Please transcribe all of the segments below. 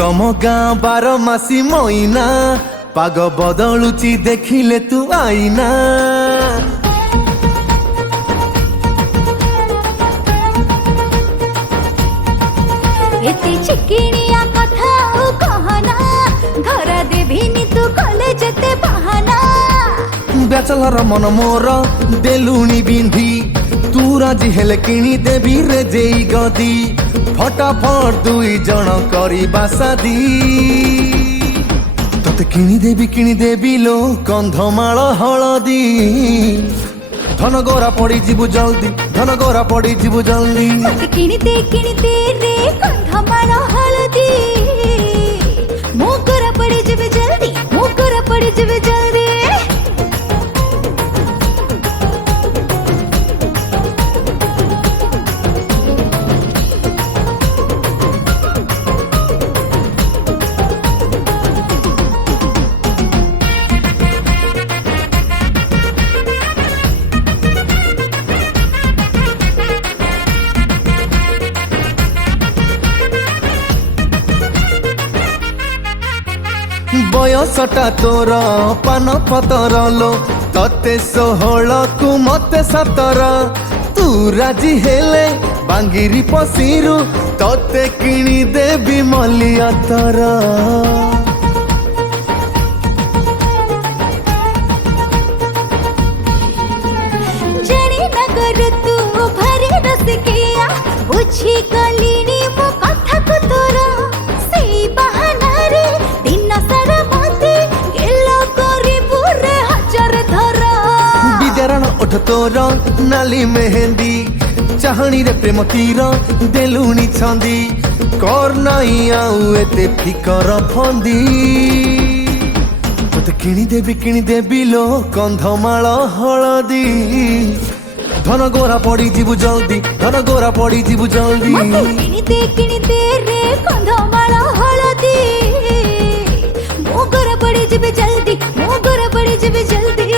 तम गाँ 12 मासी मईना पाग बदलुची देखिले तू आईना। एते चिकिनिया कथा कहना घर देभिनी तू कॉलेज ते बहाना। बैचलर मन मोर देलुणी बिंधी तू राजी हेले किणी देवी रे जेई गदी फटाफट दुई जन करी बासादी। तते किणी देवी लो कंधमाल हलदी धन गोरा पड़ी जीवु जल्दी धन गोरा पड़ी जीवु जल्दी। किणीते रे कंधमाल हलदी मोगरा पड़ी जीवु जल्दी मोगरा पड़ी जीवु जल्दी। बयसटा तोर पान पतर लो तते 16 कु मते 17 तू राजी हेले बांगिरी पसीरु तते किणी देवी मलियातर। जणी नगर तू भरी रसिकिया बुझी गलिनी मो कथा को तोरा सेई बहाना रे दिन सारा मते गेलो करी पुरे हजार धरा। बिजरण उठ तोर नाली मेहंदी चाहणी रे प्रेम तीर देलुणी छंदी कर नहीं आउ एते फिकर फंदी। तते किणी देवी लो कंधमाल हलदी धन गोरा पड़ी जीवु जल्दी धन गोरा पड़ी जीवु जल्दी। किणीते रे कंधमाल हलदी मोगरा पड़ी जीवु जल्दी मोगरा पड़ी जीवु जल्दी।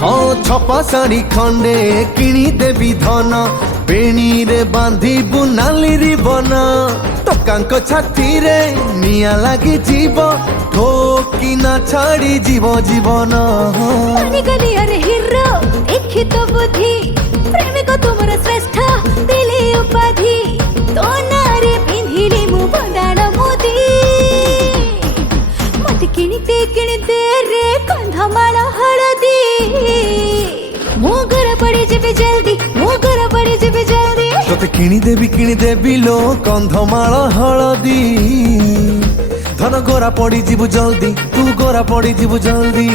हाँ छपा साड़ी खंडे किणी देवी धन बेणी रे बांधी बुनाली रिबन टोकांक छाती रे निया लगी जीव ठोकी ना छाड़ी जीव जीवन। गली अरे हिरो देखी तो बुद्धि प्रेमिक तुमर श्रेष्ठ दिली उपाधि तो नारे पिंधिली मु बंदाण मोदी। मत किणीते रे कंधमाल हलदी मोगरा पड़ी जीवु जल्दी मोगरा पड़ी जीवु जल्दी। तते किणी देवी लो कंधमाल हलदी धन गोरा पड़ी जीवु जल्दी तू गोरा पड़ी जीवु जल्दी।